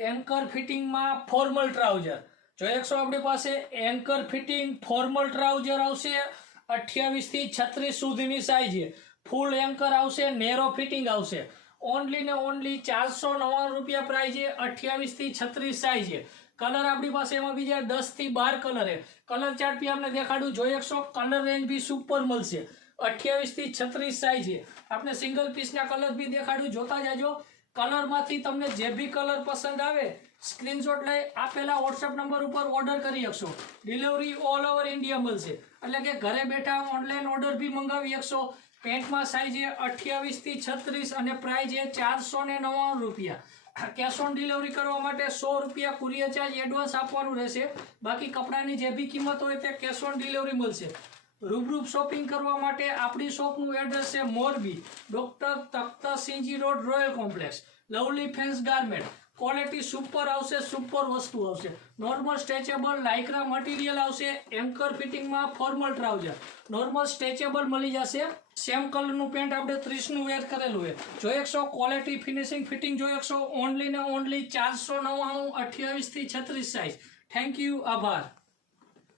anchor ફિટિંગમાં formal trouser જોઈ શકશો આપણી પાસે એન્કર ફિટિંગ ફોર્મલ ટ્રાઉઝર આવશે 28 થી 36 સુધીની સાઇઝ છે ફૂલ એન્કર આવશે નેરો ફિટિંગ આવશે ઓનલી ને ઓનલી 499 રૂપિયા પ્રાઇસ છે 28 થી 36 સાઇઝ છે કલર આપણી પાસે એમાં બીજા 10 થી 12 કલર છે કલર ચાર્ટ બી આપણે દેખાડું જોઈ શકશો કલર રેન્જ બી સુપર મળશે 28 થી 36 સાઇઝ છે આપણે સિંગલ પીસના કલર બી દેખાડું જોતા જાજો કલરમાંથી તમને જે બી કલર પસંદ આવે સ્ક્રીનશોટ લઈ આપેલા વોટ્સએપ નંબર ઉપર ઓર્ડર કરી શકશો ડિલિવરી ઓલ ઓવર ઇન્ડિયા મળશે એટલે કે ઘરે બેઠા ઓનલાઈન ઓર્ડર બી મંગાવી શકશો પેન્ટમાં સાઇઝ છે 28 થી 36 અને પ્રાઇસ છે 499 રૂપિયા કેશ ઓન ડિલિવરી કરવા માટે 100 રૂપિયા કુરિયર ચાર્જ એડવાન્સ આપવાનું રહેશે બાકી કપડાની જે બી કિંમત હોય તે કેશ ઓન ડિલિવરી મળશે રૂબરૂ શોપિંગ કરવા માટે આપણી શોપનું એડ્રેસ છે Morbi doctor Takhtsinhji road royal complex lovely fans garment quality super આવશે સુપર વસ્તુ આવશે નોર્મલ સ્ટ્રેચેબલ લાઇક્રા મટીરિયલ આવશે એન્કર ફિટિંગમાં ફોર્મલ ટ્રાઉઝર નોર્મલ સ્ટ્રેચેબલ મળી જશે સેમ કલરનું પેન્ટ આપણે 30નું વેર કરેલું છે જોઈ શકશો ક્વોલિટી ફિનિશિંગ ફિટિંગ જોઈ શકશો ઓનલી ને ઓનલી 499 28 થી 36 સાઇઝ થેન્ક યુ આભાર